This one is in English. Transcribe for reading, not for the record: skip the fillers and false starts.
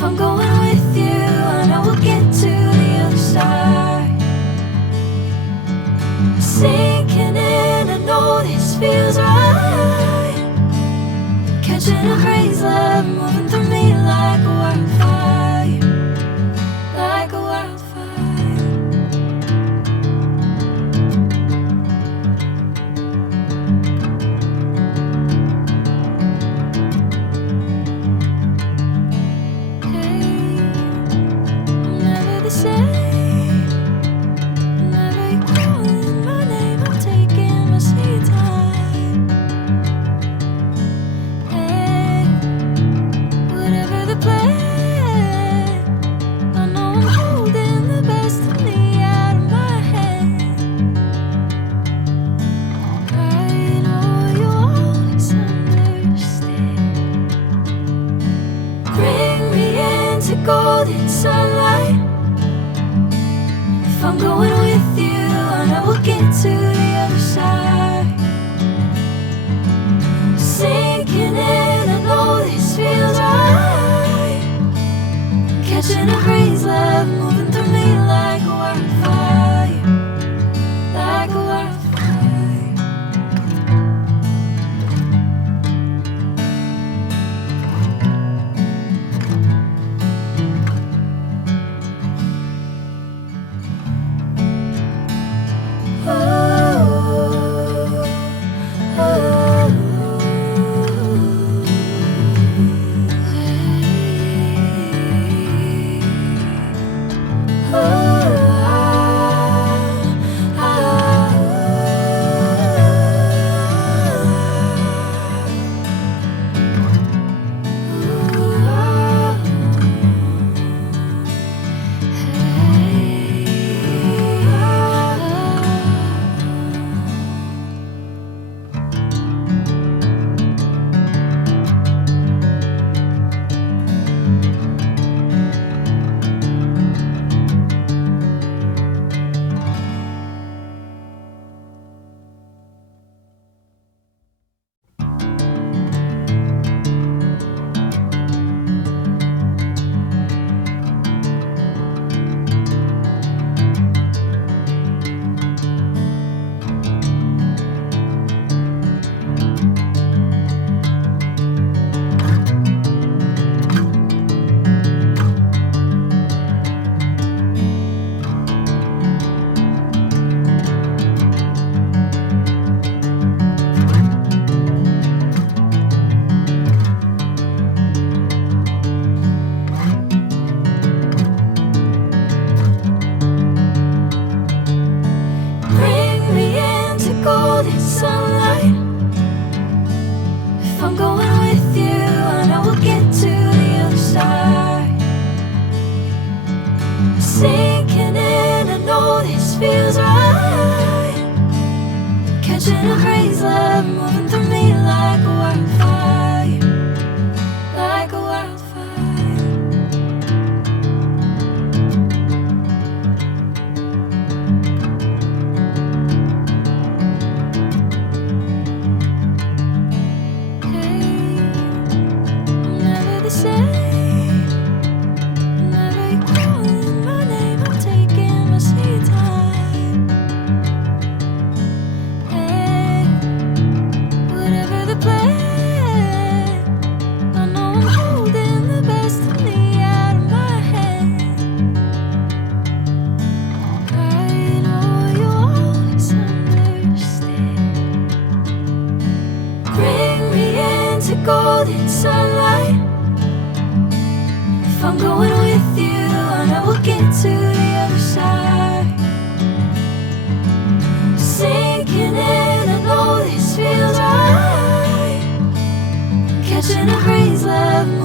If I'm going with you, I know we'll get to the other side. Sinking in, I know this feels right. Catching a crazy love, moving through me like a wildfire, like a wildfire. Golden sunlight. If I'm going with you, I know we'll get to the other side. Sinking in, I know this feels right. Catching a crazy love, moving through me like a wildfire, like a wildfire. Sinking in, I know this feels right. Catching a crazy love, moving through me like a wildfire, like a wildfire. Hey, I'm never the same. Golden sunlight. If I'm going with you, I know we'll get to the other side. Sinking in, I know this feels right. Catching a crazy love.